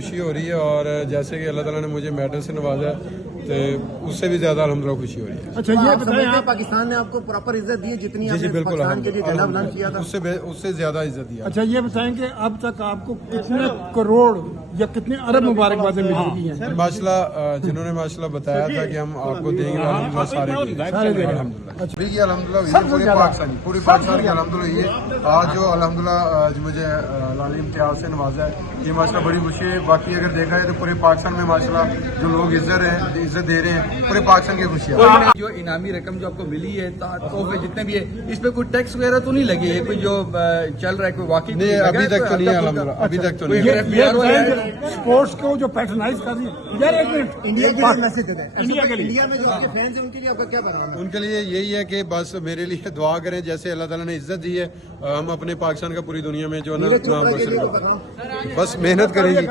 खुशी हो रही है और जैसे कि अल्लाह ताला ने मुझे मेडल से नवाजा तो उससे भी ज्यादा अल्हम्दुलिल्लाह खुशी हो रही है। अच्छा ये बताएं आप पाकिस्तान ने आपको प्रॉपर इज्जत दी है जितनी जी जी आपने बिल्कुल पाकिस्तान के लिए झंडा बुलंद किया था? उससे ज्यादा इज्जत दिया। अच्छा ये बताएं कि अब तक आपको कितने करोड़ या कितने अरब मुबारकबादें मिल चुकी हैं? माशाल्लाह जिन्होंने माशाल्लाह बताया था कि हम आपको देंगे अल्हम्दुलिल्लाह सारे देंगे अल्हम्दुलिल्लाह पूरे पाकिस्तान की अल्हम्दुलिल्लाह ये आज जो अल्हम्दुलिल्लाह मुझे लाली इम्तियाज से नवाजा है ये माशाल्लाह बड़ी खुशी है। बाकी अगर देखा जाए तो पूरे पाकिस्तान में माशाल्लाह जो लोग इज्जत दे रहे हैं पूरे पाकिस्तान की खुशी है। जो इनामी रकम जो आपको मिली है तोहफे जितने भी है इस पे कोई टैक्स वगैरह तो नहीं लगे? कोई जो चल रहा है कोई वाकई नहीं अभी तक तो नहीं है अल्हम्दुलिल्लाह अभी तक तो नहीं है। ये बताएं कि स्पोर्ट्स को जो पैट्रोनाइज कर रही है यार, एक मिनट, इंडिया के लिए मैसेज देते हैं। इंडिया के लिए इंडिया में जो आपके फैंस हैं उनके लिए आपका क्या पैगाम है? उनके लिए यही है कि बस मेरे लिए दुआ करें जैसे अल्लाह ताला ने इज्जत दी है हम अपने पाकिस्तान का पूरी दुनिया में जो है ना नाम रोशन करें। बस मेहनत करेंगे।